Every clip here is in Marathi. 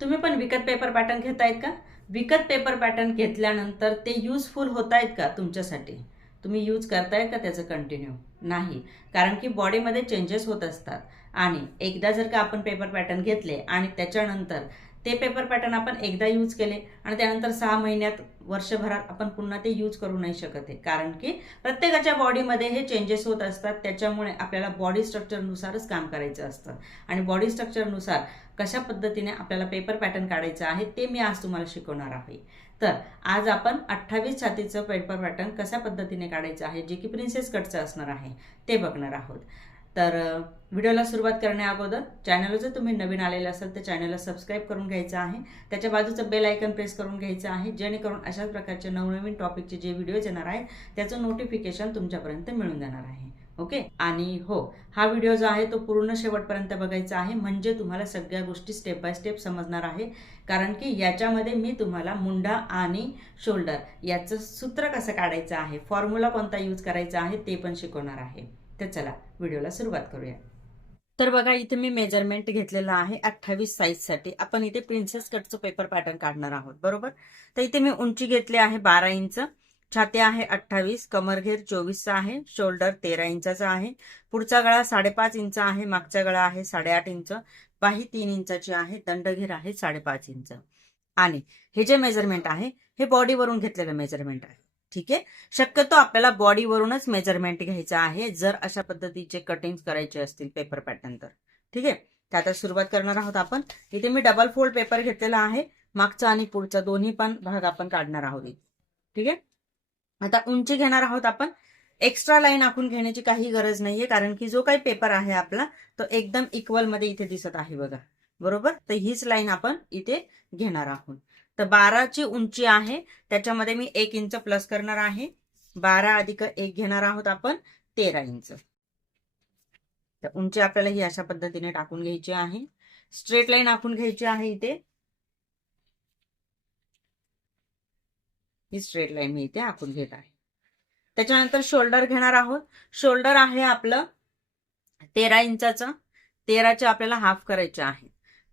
तुम्ही पण विकत पेपर पॅटर्न घेतायत का? विकत पेपर पॅटर्न घेतल्यानंतर ते यूजफुल होत आहेत का तुमच्यासाठी? तुम्ही यूज करताय का त्याचं कंटिन्यू नाही. कारण की बॉडीमध्ये चेंजेस होत असतात. आणि एकदा जर का आपण पेपर पॅटर्न घेतले आणि त्याच्यानंतर ते पेपर पॅटर्न आपण एकदा यूज केले आणि त्यानंतर सहा महिन्यात वर्षभरात आपण पुन्हा ते यूज करू नाही शकत आहे. कारण की प्रत्येकाच्या बॉडीमध्ये हे चेंजेस होत असतात. त्याच्यामुळे आपल्याला बॉडी स्ट्रक्चरनुसारच काम करायचं असतं. आणि बॉडी स्ट्रक्चरनुसार कशा पद्धतीने आपल्याला पेपर पॅटर्न काढायचं आहे ते मी आज तुम्हाला शिकवणार आहे. तर आज आपण अठ्ठावीस छातीचं पेपर पॅटर्न कशा पद्धतीने काढायचं आहे जे की प्रिन्सेस कटचं असणार आहे ते बघणार आहोत. तर व्हिडिओला सुरुवात करण्या अगोदर चॅनलवर जर तुम्ही नवीन आलेले असाल तर चॅनलला सबस्क्राईब करून घ्यायचं आहे. त्याच्या बाजूचं बेल आयकन प्रेस करून घ्यायचं आहे जेणेकरून अशाच प्रकारचे नवनवीन टॉपिकचे जे व्हिडिओज येणार आहेत त्याचं नोटिफिकेशन तुमच्यापर्यंत मिळून जाणार आहे. ओके आणि हो हा व्हिडिओ जो आहे तो पूर्ण शेवटपर्यंत बघायचा आहे. म्हणजे तुम्हाला सगळ्या गोष्टी स्टेप बाय स्टेप समजणार आहे. कारण की याच्यामध्ये मी तुम्हाला मुंडा आणि शोल्डर याचं सूत्र कसं काढायचं आहे फॉर्म्युला कोणता यूज करायचा आहे ते पण शिकवणार आहे. तर चला व्हिडिओला सुरुवात करूया. तर बघा इथे मी मेजरमेंट घेतलेलं आहे अठ्ठावीस साईजसाठी आपण इथे प्रिन्सेस कटचं पेपर पॅटर्न काढणार आहोत बरोबर? तर इथे मी उंची घेतली आहे बारा इंच छाती आहे अठ्ठावीस कमरघेर चोवीसचा आहे शोल्डर तेरा इंचाचा आहे पुढचा गळा साडेपाच इंच आहे मागचा गळा आहे साडेआठ इंच बाही तीन इंचाची आहे दंडघेर आहे साडेपाच इंच. आणि हे जे मेजरमेंट आहे हे बॉडीवरून घेतलेलं मेजरमेंट आहे. ठीक आहे? शक्यतो आपल्याला बॉडीवरूनच मेजरमेंट घ्यायचा आहे जर अशा पद्धतीचे कटिंग करायचे असतील पेपर पॅटर्न तर. ठीक आहे? तर आता सुरुवात करणार आहोत आपण. इथे मी डबल फोल्ड पेपर घेतलेला आहे. मागचा आणि पुढचा दोन्ही पण भाग आपण काढणार आहोत इथे. ठीक आहे? आता उंची घेणार आहोत आपण. एक्स्ट्रा लाईन आखून घेण्याची काही गरज नाहीये कारण की जो काही पेपर आहे आपला तो एकदम इक्वलमध्ये इथे दिसत आहे बघा. बरोबर? तर हीच लाईन आपण इथे घेणार आहोत. तर बाराची उंची आहे. त्याच्यामध्ये मी एक इंच प्लस करणार आहे. बारा अधिक एक घेणार आहोत आपण तेरा इंच. तर उंची आपल्याला ही अशा पद्धतीने टाकून घ्यायची आहे. स्ट्रेट लाईन आखून घ्यायची आहे इथे. ही स्ट्रेट लाईन मी इथे आखून घेत आहे. त्याच्यानंतर शोल्डर घेणार आहोत. शोल्डर आहे आपलं तेरा इंचाचं. तेराचे आपल्याला हाफ करायचे आहे.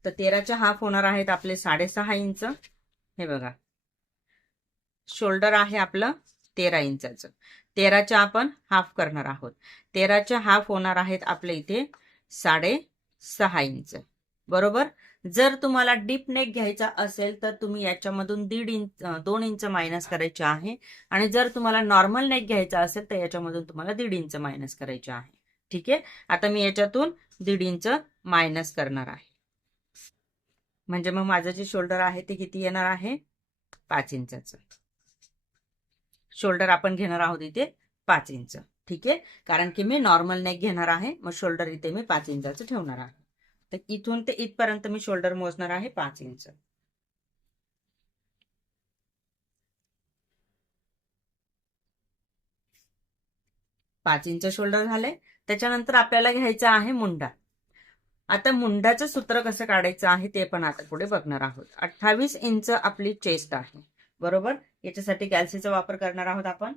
तर तेराचे हाफ होणार आहेत आपले साडेसहा इंच. हे बघा. शोल्डर आहे आपलं तेरा इंचाचं. तेराच्या आपण हाफ करणार आहोत. तेराच्या हाफ होणार आहेत आपल्या इथे साडे सहा इंच. बरोबर? जर तुम्हाला डीप नेक घ्यायचा असेल तर तुम्ही याच्यामधून दीड इंच दोन इंच मायनस करायचे आहे. आणि जर तुम्हाला नॉर्मल नेक घ्यायचा असेल तर याच्यामधून तुम्हाला दीड इंच मायनस करायचे आहे. ठीक आहे? आता मी याच्यातून दीड इंच मायनस करणार आहे. म्हणजे मग माझं जे शोल्डर आहे ते किती येणार आहे? पाच इंचाचं. शोल्डर आपण घेणार आहोत इथे पाच इंच. ठीक आहे? कारण की मी नॉर्मल नेक घेणार आहे मग शोल्डर इथे मी पाच इंचाचं ठेवणार आहे. तर इथून ते इथपर्यंत मी शोल्डर मोजणार आहे पाच इंच. पाच इंच शोल्डर झाले. त्याच्यानंतर आपल्याला घ्यायचं आहे मुंडा. आता मुंडाचं सूत्र कसं काढायचं आहे ते पण आता पुढे बघणार आहोत. अठ्ठावीस इंच आपली चेस्ट आहे. बरोबर? याच्यासाठी कॅल्सीचा वापर करणार आहोत आपण.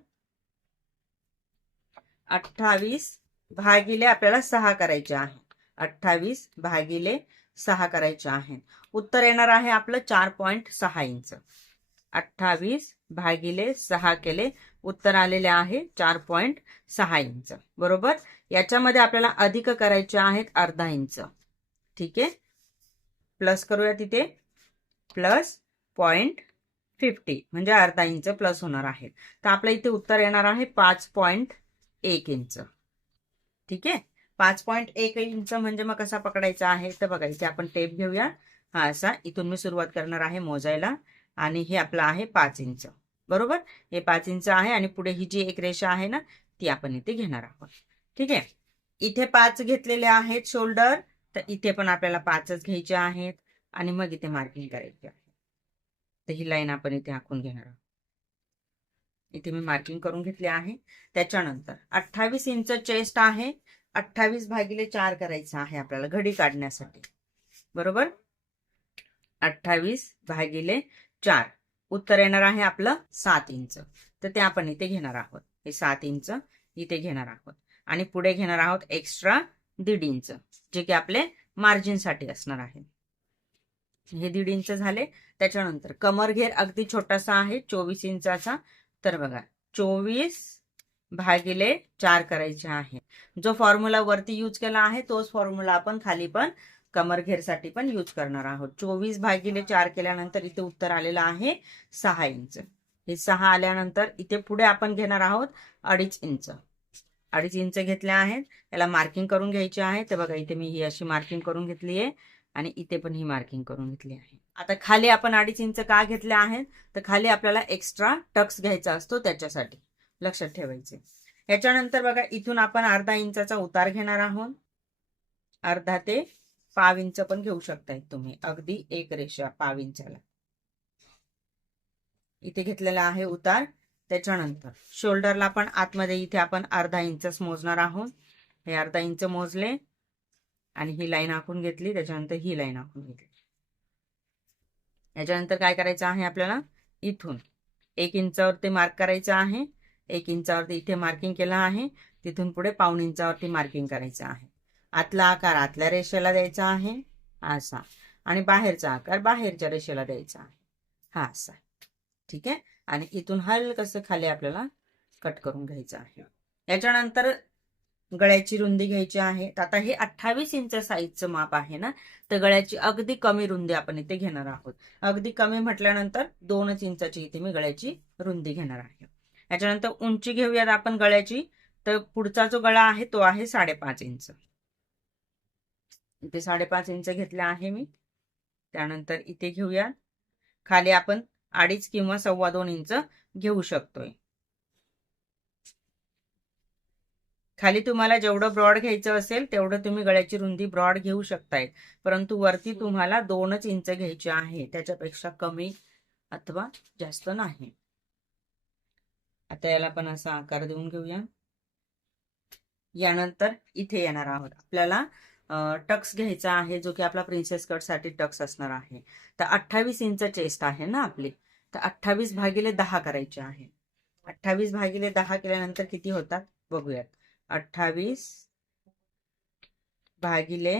अठ्ठावीस भागिले आपल्याला सहा करायचे आहे. अठ्ठावीस भागिले सहा करायचे आहे. उत्तर येणार आहे आपलं चार पॉईंट सहा इंच. अठ्ठावीस भागिले सहा केले उत्तर आलेले आहे चार पॉईंट सहा इंच. बरोबर? याच्यामध्ये आपल्याला अधिक करायचे आहेत अर्धा इंच. ठीक आहे? प्लस करूया तिथे. प्लस पॉइंट फिफ्टी म्हणजे अर्धा इंच प्लस होणार आहे. तर आपल्या इथे उत्तर येणार आहे पाच पॉइंट एक इंच. ठीक आहे? पाच पॉइंट एक इंच म्हणजे मग कसा पकडायचा आहे? तर बघा इथे आपण टेप घेऊया. हा असा इथून मी सुरुवात करणार आहे मोजायला. आणि हे आपलं आहे पाच इंच. बरोबर? हे पाच इंच आहे आणि पुढे ही जी एक रेषा आहे ना ती आपण इथे घेणार आहोत. ठीक आहे? इथे पाच घेतलेले आहेत शोल्डर तर इथे पण आपल्याला पाचच घ्यायचे आहेत आणि मग इथे मार्किंग करायची आहे. तर ही लाईन आपण इथे आखून घेणार आहोत. इथे मी मार्किंग करून घेतले आहे. त्याच्यानंतर अठ्ठावीस इंच चेस्ट आहे. अठ्ठावीस भागिले चार करायचं आहे आपल्याला घडी काढण्यासाठी. बरोबर? अठ्ठावीस भागिले चार. उत्तर येणार आहे आपलं सात इंच. तर ते आपण इथे घेणार आहोत. हे सात इंच इथे घेणार आहोत. आणि पुढे घेणार आहोत एक्स्ट्रा दीड इंच जे की आपले मार्जिनसाठी असणार आहे. हे दीड इंच झाले. त्याच्यानंतर कमर घेर अगदी छोटासा आहे चोवीस इंचाचा. तर बघा चोवीस भागिले चार करायचे आहे. जो फॉर्म्युला वरती यूज केला आहे तोच फॉर्म्युला आपण खाली पण कमरघेरसाठी पण यूज करणार आहोत. चोवीस भागिले चार केल्यानंतर इथे उत्तर आलेलं आहे सहा इंच. हे सहा आल्यानंतर इथे पुढे आपण घेणार आहोत अडीच इंच. अडीच इंच घेतले आहेत. याला मार्किंग करून घ्यायची आहे. तर बघा इथे मी ही अशी मार्किंग करून घेतली आहे आणि इथे पण ही मार्किंग करून घेतली आहे. आता खाली आपण अडीच इंच का घेतले आहेत? तर खाली आपल्याला एक्स्ट्रा टक्स घ्यायचा असतो त्याच्यासाठी. लक्षात ठेवायचे. याच्यानंतर बघा इथून आपण अर्धा इंचाचा उतार घेणार आहोत. अर्धा ते पाव इंच पण घेऊ शकताय तुम्ही. अगदी एक रेषा पाव इंचाला. इथे घेतलेला आहे उतार. त्याच्यानंतर शोल्डरला पण आतमध्ये इथे आपण अर्धा इंचच मोजणार आहोत. हे अर्धा इंच मोजले. आणि ही लाईन आखून घेतली. त्याच्यानंतर ही लाईन आखून घेतली. याच्यानंतर काय करायचं आहे आपल्याला? इथून एक इंचावरती मार्क करायचं आहे. एक इंचावरती इथे मार्किंग केलं आहे. तिथून पुढे पाऊण इंचावरती मार्किंग करायचं आहे. आतला आकार आतल्या रेषेला द्यायचा आहे. असा. आणि बाहेरचा आकार बाहेरच्या रेषेला द्यायचा आहे. हा असा. ठीक आहे? आणि इथून हलकसं खाली आपल्याला कट करून घ्यायचं आहे. याच्यानंतर गळ्याची रुंदी घ्यायची आहे. तर आता हे अठ्ठावीस इंच साईजचं माप आहे ना? तर गळ्याची अगदी कमी रुंदी आपण इथे घेणार आहोत. अगदी कमी म्हटल्यानंतर दोनच इंचाची इथे मी गळ्याची रुंदी घेणार आहे. याच्यानंतर उंची घेऊयात आपण गळ्याची. तर पुढचा जो गळा आहे तो आहे साडेपाच इंच. इथे साडेपाच इंच घेतले आहे मी. त्यानंतर इथे घेऊया. खाली आपण अडीच किंवा सव्वा दोन इंच घेऊ शकतोय. खाली तुम्हाला जेवढं ब्रॉड घ्यायचं असेल तेवढं तुम्ही गळ्याची रुंदी ब्रॉड घेऊ शकताय परंतु वरती तुम्हाला दोनच इंच घ्यायचे आहे. त्याच्यापेक्षा कमी अथवा जास्त नाही. आता याला पण असा आकार देऊन घेऊया. यानंतर इथे येणार आहोत. आपल्याला टक्स घ्यायचा आहे जो की आपला प्रिन्सेस कटसाठी टक्स असणार आहे. तर अठ्ठावीस इंच चेस्ट आहे ना आपली? तर अठ्ठावीस भागिले दहा करायचे आहे. अठ्ठावीस भागिले दहा केल्यानंतर किती होतात? बघूयात. अठ्ठावीस भागिले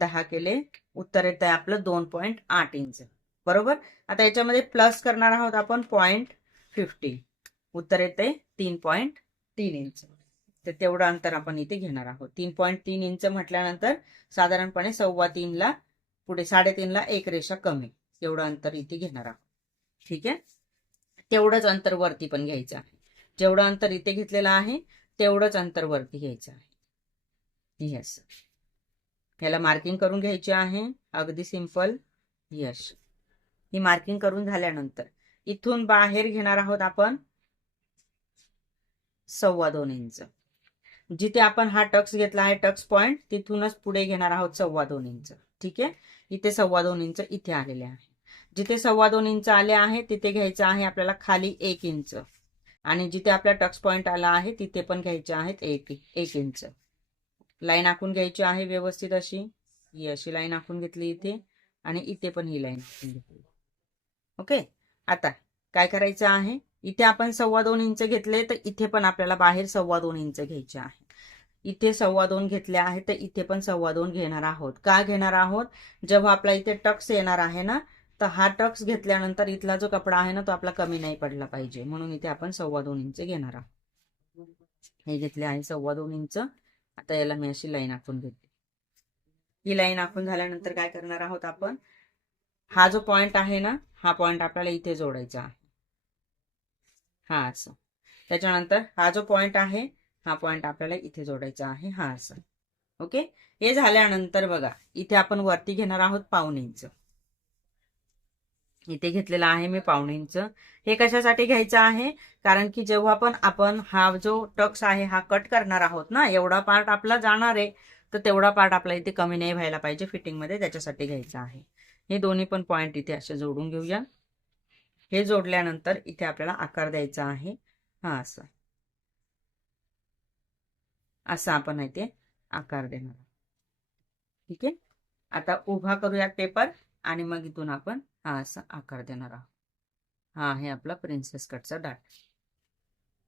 दहा केले उत्तर येत आहे आपलं दोन पॉईंट आठ इंच. बरोबर? आता याच्यामध्ये प्लस करणार आहोत आपण पॉईंट फिफ्टी उत्तर येते तीन पॉईंट तीन इंच. तर तेवढं अंतर आपण इथे घेणार आहोत. तीन पॉईंट तीन इंच म्हटल्यानंतर साधारणपणे सव्वा तीनला पुढे साडेतीनला एक रेषा कमी. एवढं अंतर इथे घेणार आहोत. ठीक आहे? तेवढंच अंतर वरती पण घ्यायचं आहे. जेवढं अंतर इथे घेतलेलं आहे तेवढंच अंतर वरती घ्यायचं आहे. यस ह्याला मार्किंग करून घ्यायची आहे. अगदी सिंपल यश ही मार्किंग करून झाल्यानंतर इथून बाहेर घेणार आहोत आपण सव्वा दोन इंच जिथे आपण हा टक्स घेतला आहे टक्स पॉइंट तिथूनच पुढे घेणार आहोत सव्वा दोन इंच. ठीक आहे? इथे सव्वा दोन इंच इथे आलेले आहे. जिथे सव्वा दोन इंच आले आहे तिथे घ्यायचं आहे आपल्याला खाली एक इंच. आणि जिथे आपला टक्स पॉइंट आला आहे तिथे पण घ्यायचे आहेत एक एक इंच. लाईन आखून घ्यायची आहे व्यवस्थित अशी. ही अशी लाईन आखून घेतली इथे. आणि इथे पण ही लाईन आखून घेतली. ओके? आता काय करायचं आहे? इथे आपण सव्वा दोन इंच घेतले तर इथे पण आपल्याला बाहेर सव्वा दोन इंच घ्यायचे आहे. इथे सव्वा दोन घेतले आहे तर इथे पण सव्वा दोन घेणार आहोत. का घेणार आहोत? जेव्हा आपला इथे टक्स येणार आहे ना तर हा टक्स घेतल्यानंतर इथला जो कपडा आहे ना तो आपला कमी नाही पडला पाहिजे. म्हणून इथे आपण सव्वा दोन इंच घेणार आहोत. हे घेतले आहे सव्वा दोन इंच. आता याला मी अशी लाईन आखून घेते. ही लाईन आखून झाल्यानंतर काय करणार आहोत आपण? हा जो पॉइंट आहे ना हा पॉइंट आपल्याला इथे जोडायचा आहे. हा असं. त्याच्यानंतर हा जो पॉइंट आहे हा पॉइंट आपल्याला इथे जोडायचा आहे हा असं. ओके हे झाल्यानंतर बघा इथे आपण वरती घेणार आहोत पाऊण इंच. इथे घेतलेलं आहे मी पाऊण इंच. हे कशासाठी घ्यायचं आहे? कारण की जेव्हा पण आपण हा जो टक्स आहे हा कट करणार आहोत ना एवढा पार्ट आपला जाणार आहे तर तेवढा पार्ट आपला इथे कमी नाही व्हायला पाहिजे फिटिंगमध्ये त्याच्यासाठी घ्यायचं आहे. हे दोन्ही पण पॉइंट इथे असे जोडून घेऊया. हे जोडल्यानंतर इथे आपल्याला आकार द्यायचा आहे. हा असं. असा आपण इथे आकार देणार ठीक आहे? आता उभा करूयात पेपर आणि मग इथून आपण हा असा आकार देणार आहोत. हा आहे आपला प्रिन्सेस कटचा डाट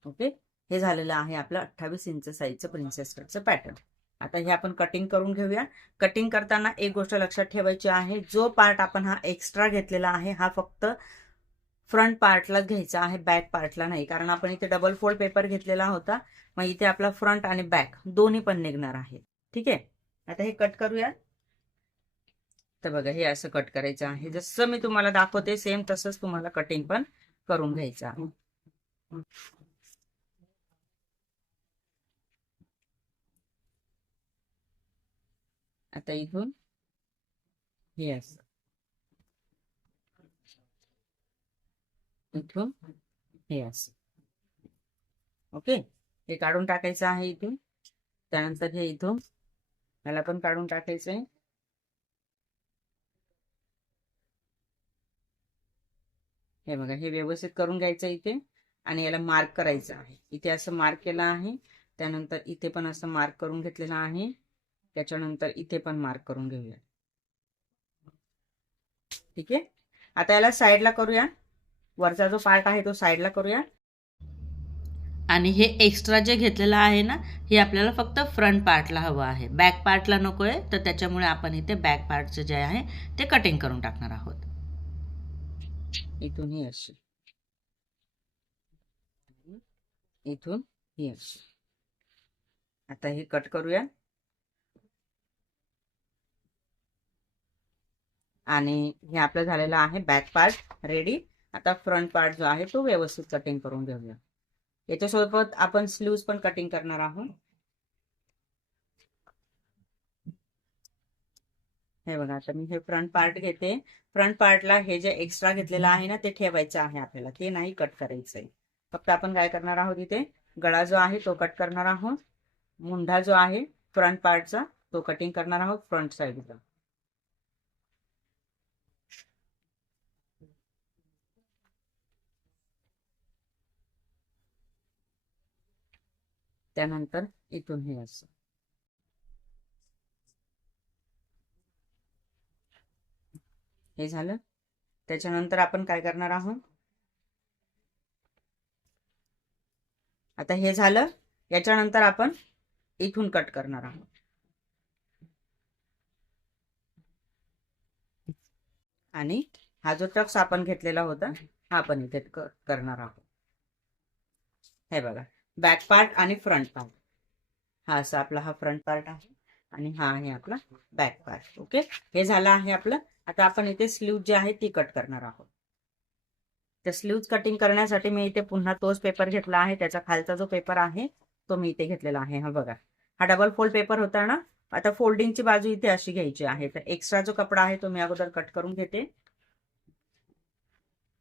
ओके? हे झालेलं आहे आपलं अठ्ठावीस इंच साईजचं प्रिन्सेस कटचं पॅटर्न आता हे आपण कटिंग करून घेऊया. कटिंग करताना एक गोष्ट लक्षात ठेवायची आहे. जो पार्ट आपण हा एक्स्ट्रा घेतलेला आहे हा फक्त फ्रंट पार्टलाच घ्यायचा आहे बॅक पार्टला नाही. कारण आपण इथे डबल फोल्ड पेपर घेतलेला होता. मग इथे आपला फ्रंट आणि बॅक दोन्ही पण निघणार आहे ठीक आहे? आता हे कट करूया तर बघा हे असं कट करायचं आहे. जसं मी तुम्हाला दाखवते सेम तसंच तुम्हाला कटिंग पण करून घ्यायचं आहे. आता इथून हे असं. इथून हे असं. ओके? हे काढून टाकायचं आहे इथून. त्यानंतर हे इथून. याला पण काढून टाकायचं आहे हे बघा हे व्यवस्थित करून घ्यायचं इथे. आणि याला मार्क करायचं आहे. इथे असं मार्क केलं आहे. त्यानंतर इथे पण असं मार्क करून घेतलेलं आहे. त्याच्यानंतर इथे पण मार्क करून घेऊया. ठीक आहे? आता याला साईडला करूया. वरचा जो पार्ट आहे तो साईडला करूया. आणि हे एक्स्ट्रा जे घेतलेलं आहे ना हे आपल्याला फक्त फ्रंट पार्टला हवं आहे. बॅक पार्टला नको आहे तर त्याच्यामुळे आपण इथे बॅक पार्टचं जे आहे ते कटिंग करून टाकणार आहोत. इथून ही अशी. इथून ही अशी. आता हे कट करूया. आणि हे आपलं झालेलं आहे बॅक पार्ट रेडी आता फ्रंट पार्ट जो आहे तो व्यवस्थित कटिंग करून घेऊया. याच्यासोबत आपण स्लूज पण कटिंग करणार आहोत. हे बघा आता मी हे फ्रंट पार्ट घेते. फ्रंट पार्टला हे जे एक्स्ट्रा घेतलेलं आहे ना ते ठेवायचं आहे आपल्याला. ते नाही कट करायचंय. फक्त आपण काय करणार आहोत इथे? गळा जो आहे तो कट करणार आहोत. मुंढा जो आहे फ्रंट पार्टचा तो कटिंग करणार आहोत फ्रंट साईडचा त्यानंतर इथून हे असं. हे झालं. त्याच्यानंतर आपण काय करणार आहोत? आता हे झालं. याच्यानंतर आपण इथून कट करणार आहोत. आणि हा जो टक्स आपण घेतलेला होता हा आपण इथे करणार आहोत. हे बघा. बॅक पार्ट आणि फ्रंट पार्ट. हा असा आपला हा फ्रंट पार्ट आहे आणि हा आहे आपला बॅक पार्ट. ओके? हे झालं आहे आपलं. आता आपण इथे स्लीव जी आहे ती कट करणार आहोत. तर स्लीव्ह कटिंग करण्यासाठी मी इथे पुन्हा तोच पेपर घेतला आहे. त्याचा खालचा जो पेपर आहे तो मी इथे घेतलेला आहे. हा बघा. हा डबल फोल्ड पेपर होता ना? आता फोल्डिंगची बाजू इथे अशी घ्यायची आहे. तर एक्स्ट्रा जो कपडा आहे तो मी अगोदर कट करून घेते.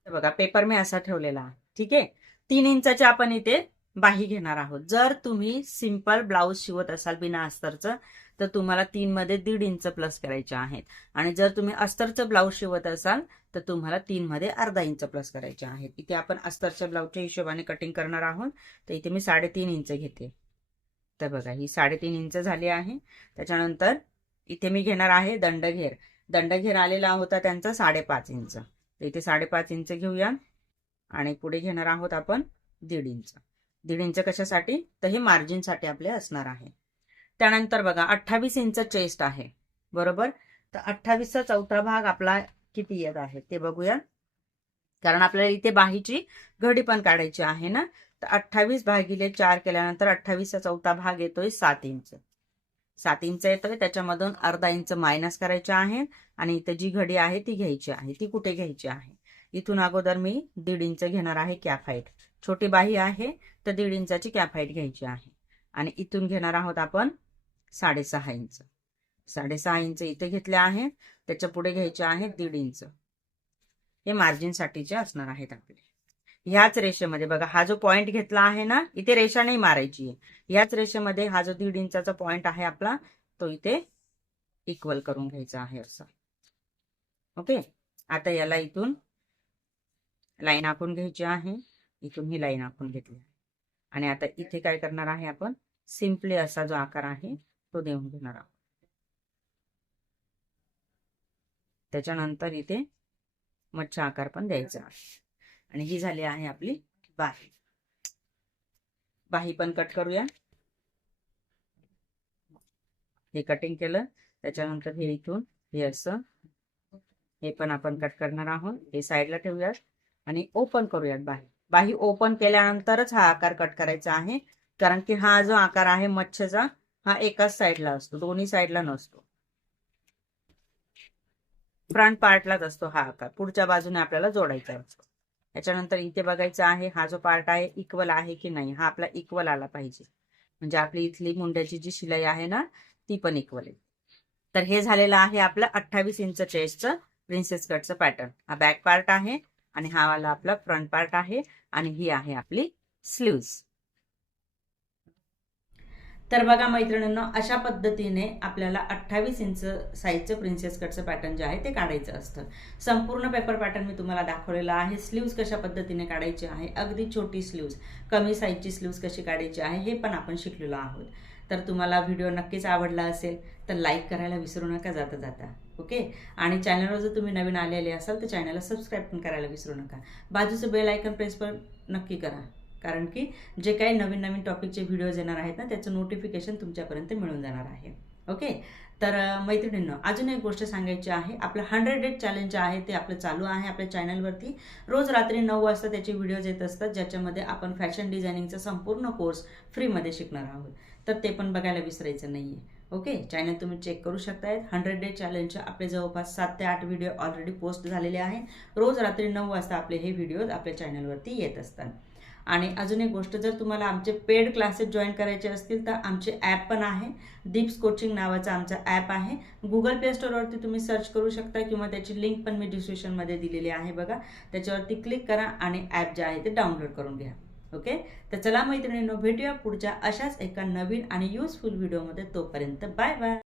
बघा पेपर मी असा ठेवलेला आहे. ठीक आहे? तीन इंचाचे आपण इथे बाही घेणार आहोत. जर तुम्ही सिंपल ब्लाऊज शिवत असाल बिना अस्तरचं तर तुम्हाला तीन मध्ये दीड इंच प्लस करायचे आहेत. आणि जर तुम्ही अस्तरचं ब्लाऊज शिवत असाल तर तुम्हाला तीन मध्ये अर्धा इंच प्लस करायचे आहेत. इथे आपण अस्तरच्या ब्लाऊजच्या हिशोबाने कटिंग करणार आहोत. तर इथे मी साडेतीन इंच घेते. तर बघा ही साडेतीन इंच झाली आहे. त्याच्यानंतर इथे मी घेणार आहे दंडघेर. दंडघेर आलेला होता त्यांचा साडेपाच इंच. तर इथे साडेपाच इंच घेऊया. आणि पुढे घेणार आहोत आपण दीड इंच. दीड इंच कशासाठी? तर हे मार्जिनसाठी आपले असणार आहे. त्यानंतर बघा अठ्ठावीस इंच चेस्ट आहे. बरोबर? तर अठ्ठावीसचा चौथा भाग आपला किती येत आहे? ते बघूया. कारण आपल्याला इथे बाहीची घडी पण काढायची आहे ना? तर अठ्ठावीस भागिले चार केल्यानंतर अठ्ठावीसचा चौथा भाग येतोय सात इंच सात इंच येतोय त्याच्यामधून अर्धा इंच मायनस करायचे आहे आणि इथं जी घडी आहे ती घ्यायची आहे. ती कुठे घ्यायची आहे? इथून अगोदर मी दीड इंच घेणार आहे कॅफाईट. छोटी बाही आहे. तर दीड इंचाची कॅफाईट घ्यायची आहे. आणि इथून घेणार आहोत आपण साडेसहा इंच. साडेसहा इंच इथे घेतले आहे. त्याच्या पुढे घ्यायचे आहे दीड इंच. हे मार्जिनसाठीचे असणार आहेत आपले. ह्याच रेषेमध्ये बघा हा जो पॉइंट घेतला आहे ना इथे रेषा नाही मारायची आहे. ह्याच रेषेमध्ये हा जो दीड इंचाचा पॉइंट आहे आपला तो इथे इक्वल करून घ्यायचा आहे असं. ओके आता याला इथून लाईन आखून घ्यायची आहे. इथून ही लाईन आखून घेतली आणि आता इथे काय करणार आहे आपण? सिम्पली असा जो आकार आहे तो देऊन घेणार आहोत. त्याच्यानंतर इथे मच्छा आकार पण द्यायचा आणि ही झाली आहे आपली बाही. बाही पण कट करूया. हे कटिंग केलं. त्याच्यानंतर हे इथून हे असं. हे पण आपण कट करणार आहोत. हे साईडला ठेवूयात आणि ओपन करूयात बाहेर बाही ओपन केल्यानंतरच हा आकार कट करायचा आहे. कारण की हा जो आकार आहे मच्छचा हा एकाच साईडला असतो दोन्ही साईडला नसतो. फ्रंट पार्टलाच असतो हा आकार पुढच्या बाजूने आपल्याला जोडायचा असतो. त्याच्यानंतर इथे बघायचं आहे हा जो पार्ट आहे इक्वल आहे की नाही हा आपला इक्वल आला पाहिजे. म्हणजे आपली इथली मुंड्याची जी शिलाई आहे ना ती पण इक्वल आहे. तर हे झालेलं आहे आपलं अठ्ठावीस इंच चेस्टचं प्रिन्सेस कटचं पॅटर्न हा बॅक पार्ट आहे आणि हा वाला आपला फ्रंट पार्ट आहे आणि ही आहे आपली स्लीव्ज तर बघा मैत्रिणींनो अशा पद्धतीने आपल्याला अठ्ठावीस इंच साईजचं प्रिन्सेस कटचं पॅटर्न जे आहे ते काढायचं असतं. संपूर्ण पेपर पॅटर्न मी तुम्हाला दाखवलेला आहे. स्लीव्ज कशा पद्धतीने काढायची आहे? अगदी छोटी स्लीव्ज कमी साईजची स्लीव्ज कशी काढायची आहे हे पण आपण शिकलेलो आहोत. तर तुम्हाला व्हिडिओ नक्कीच आवडला असेल तर लाईक करायला विसरू नका जाता जाता. ओके? आणि चॅनलवर जर तुम्ही नवीन आलेले असाल तर चॅनलला सबस्क्राईब पण करायला विसरू नका. बाजूचं बेल आयकन प्रेस पण नक्की करा. कारण की जे काही नवीन नवीन टॉपिकचे व्हिडिओज येणार आहेत ना त्याचं नोटिफिकेशन तुमच्यापर्यंत मिळून जाणार आहे. ओके? तर मैत्रिणींनो अजून एक गोष्ट सांगायची आहे. आपलं हंड्रेड डेट चॅलेंज जे आहे ते आपलं चालू आहे आपल्या चॅनलवरती रोज रात्री नऊ वाजता त्याचे व्हिडिओज येत असतात ज्याच्यामध्ये आपण फॅशन डिझायनिंगचा संपूर्ण कोर्स फ्रीमध्ये शिकणार आहोत. तर ते पण बघायला विसरायचं नाही आहे ओके? चॅनल तुम्ही चेक करू शकताय हंड्रेड डे चॅलेंजचे आपले जवळपास सात ते आठ व्हिडिओ ऑलरेडी पोस्ट झालेले आहेत. रोज रात्री नऊ वाजता आपले हे व्हिडिओज आपल्या चॅनलवरती येत असतात. आणि अजून एक गोष्ट जर तुम्हाला आमचे पेड क्लासेस जॉईन करायचे असतील तर आमचे ॲप पण आहे. दीप्स कोचिंग नावाचा आमचा ॲप आहे. गुगल प्ले स्टोरवरती तुम्ही सर्च करू शकता किंवा त्याची लिंक पण मी डिस्क्रिप्शनमध्ये दिलेली आहे बघा. त्याच्यावरती क्लिक करा आणि ॲप जे आहे ते डाउनलोड करून घ्या. ओके? तर चला मैत्रिणींनो भेटूया पुढच्या अशाच एका नवीन आणि युजफुल व्हिडिओमध्ये तोपर्यंत बाय बाय.